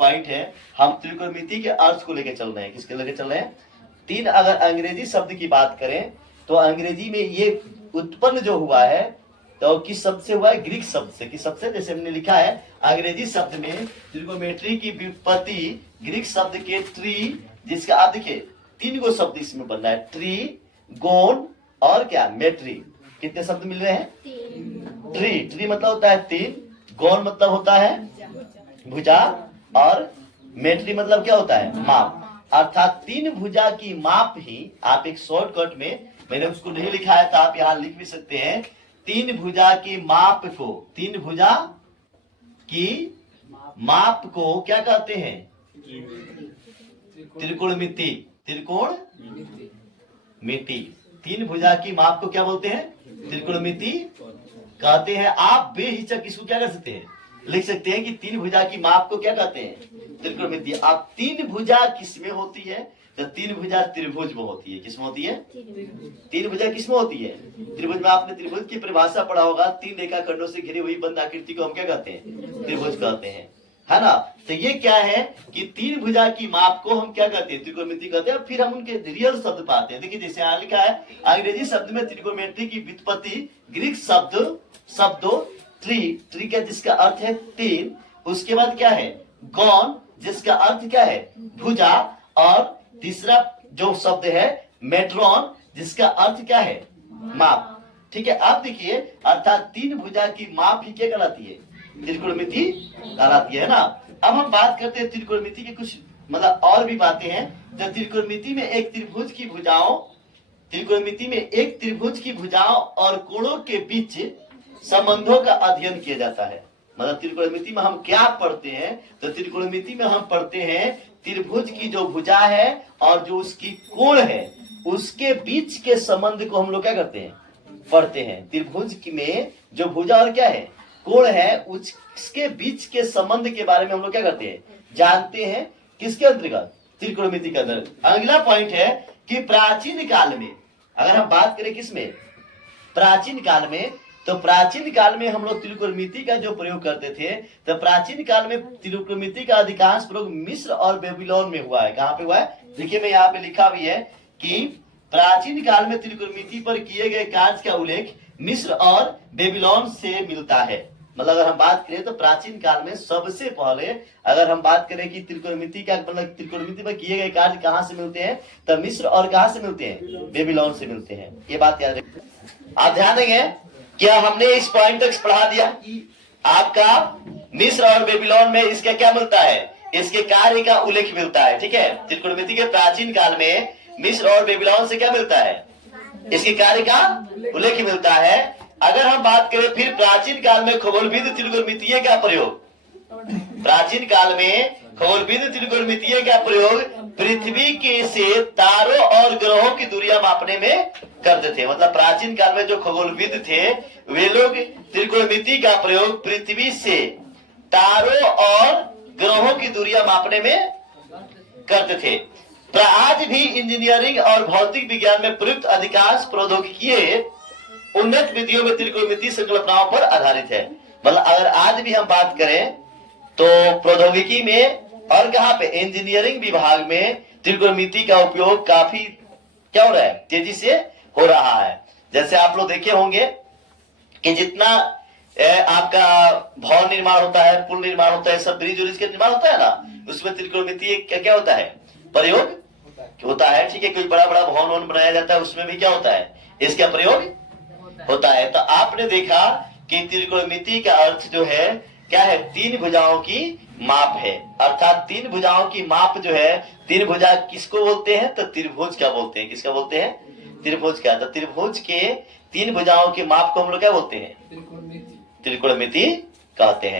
Point है, हम त्रिकोणमिति के अर्थ को लेकर चल रहे हैं। किसके लेकर चल रहे हैं? तीन अगर अंग्रेजी शब्द की बात करें तो अंग्रेजी में ये उत्पन्न जो हुआ है तो किस शब्द से हुआ है? ग्रीक शब्द से। किस शब्द से? जैसे हमने लिखा है अंग्रेजी शब्द में त्रिकोणमिति की व्युत्पत्ति ग्रीक शब्द के ट्री, जिसका आप देखिए तीन गो शब्द इसमें बन रहा है, ट्री, गोन और क्या? मेट्री। कितने शब्द मिल रहे हैं? ट्री, ट्री मतलब होता है तीन, गोन मतलब होता है भुजा, और मेट्री मतलब क्या होता है? माप। अर्थात तीन भुजा की माप ही, आप एक शॉर्टकट में, मैंने उसको नहीं लिखा है तो आप यहाँ लिख भी सकते हैं, तीन भुजा की माप को, तीन भुजा की माप को क्या कहते हैं? त्रिकोणमिति। त्रिकोणमिति, तीन भुजा की माप को क्या बोलते हैं? त्रिकोणमिति कहते हैं। आप बेहिचक इसको क्या कर सकते हैं? लिख सकते हैं कि तीन भुजा की माप को क्या कहते हैं? त्रिकोणमिति। अब तीन भुजा किसमें होती है? तो तीन भुजा त्रिभुज में होती है। किसमें होती है? तीन भुजा किसमें होती है? त्रिभुज में। आपने त्रिभुज की परिभाषा पढ़ा होगा, तीन रेखाखंडों से घिरी हुई बंद आकृति को हम क्या कहते हैं? त्रिभुज कहते हैं, है ना। तो ये क्या है कि तीन भुजा की माप को हम क्या कहते हैं? त्रिकोणमिति कहते हैं। फिर हम उनके रियल शब्द पाते हैं। देखिए जैसे यहाँ लिखा है अंग्रेजी शब्द में त्रिकोणमिति की व्युत्पत्ति ग्रीक शब्दों ट्री, ट्री का जिसका अर्थ है तीन, उसके बाद क्या है? गॉन, जिसका अर्थ क्या है? भुजा, और तीसरा जो शब्द है मेट्रॉन, जिसका अर्थ क्या है? माप। ठीक है, आप देखिए अर्थात तीन भुजा की माप ही क्या कहलाती है? त्रिकोणमिति कहलाती है ना। अब हम बात करते हैं त्रिकोणमिति के कुछ मतलब और भी बातें हैं। तो त्रिकोणमिति में एक त्रिभुज की भुजाओं, त्रिकोणमिति में एक त्रिभुज की भुजाओं और कोणों के बीच संबंधों का अध्ययन किया जाता है। मतलब त्रिकोणमिति में हम क्या पढ़ते हैं? तो त्रिकोणमिति में हम पढ़ते हैं त्रिभुज की जो भुजा है और जो उसकी कोण है, उसके बीच के संबंध को हम लोग क्या करते हैं? पढ़ते हैं। त्रिभुज में जो भुजा और क्या है? कोण है, उसके बीच के संबंध के बारे में हम लोग क्या करते हैं? जानते हैं। किसके अंतर्गत? त्रिकोणमिति के अंतर्गत। अगला पॉइंट है कि प्राचीन काल में, अगर हम बात करें किसमें? प्राचीन काल में, तो प्राचीन काल में हम लोग त्रिकोणमिति का जो प्रयोग करते थे, तो प्राचीन काल में त्रिकोणमिति का अधिकांश प्रयोग मिस्र और बेबीलोन में हुआ है। कहाँ पे हुआ है? देखिए मैं यहाँ पे लिखा भी है कि प्राचीन काल में त्रिकोणमिति पर किए गए कार्य का उल्लेख मिस्र और बेबीलोन से मिलता है। मतलब अगर हम बात करें तो प्राचीन काल में सबसे पहले अगर हम बात करें कि त्रिकोणमिति का मतलब त्रिकोणमिति पर किए गए कार्य कहाँ से मिलते हैं, तो मिस्र और कहाँ से मिलते हैं? बेबीलोन से मिलते हैं। ये बात याद रखें। आप ध्यान देंगे क्या हमने इस पॉइंट तक पढ़ा दिया कि आपका मिस्र और बेबीलोन में इसका क्या मिलता है? इसके कार्य का उल्लेख मिलता है। ठीक है, त्रिकोणमिति के प्राचीन काल में मिस्र और बेबीलोन से क्या मिलता है? इसके कार्य का उल्लेख मिलता है। अगर हम बात करें फिर प्राचीन काल में खगोलविद त्रिकोणमितीय का प्रयोग, प्राचीन काल में खगोलविद त्रिकोणमितीय का प्रयोग पृथ्वी के से तारों और ग्रहों की दूरियां मापने में करते थे। मतलब प्राचीन काल में जो खगोलविद थे वे लोग त्रिकोणमिति का प्रयोग पृथ्वी से तारों और ग्रहों की दूरियां मापने में करते थे। तो आज भी इंजीनियरिंग और भौतिक विज्ञान में प्रयुक्त अधिकांश प्रौद्योगिकी उन्नत विधियों में त्रिकोणमिति संकल्पनाओं पर आधारित है। मतलब अगर आज भी हम बात करें तो प्रौद्योगिकी में और कहाँ पे? इंजीनियरिंग विभाग में त्रिकोणमिति का उपयोग काफी क्या हो रहा है? तेजी से हो रहा है। जैसे आप लोग देखे होंगे कि जितना आपका भवन निर्माण होता है, पुल निर्माण होता है, सब ब्रिज उरिज का निर्माण होता है ना, उसमें त्रिकोणमिति क्या होता है? प्रयोग होता है। ठीक है, कोई बड़ा बड़ा भवन बनाया जाता है, उसमें भी क्या होता है? इसका प्रयोग होता है। तो आपने देखा कि त्रिकोणमिति का अर्थ जो है क्या है? तीन भुजाओं की माप है। अर्थात तीन भुजाओं की माप जो है, तीन भुजा किसको बोलते हैं? तो त्रिभुज क्या बोलते हैं? किसका बोलते हैं? त्रिभुज का। तो त्रिभुज के तीन भुजाओं की माप को हम लोग क्या बोलते हैं? त्रिकोणमिति कहते हैं।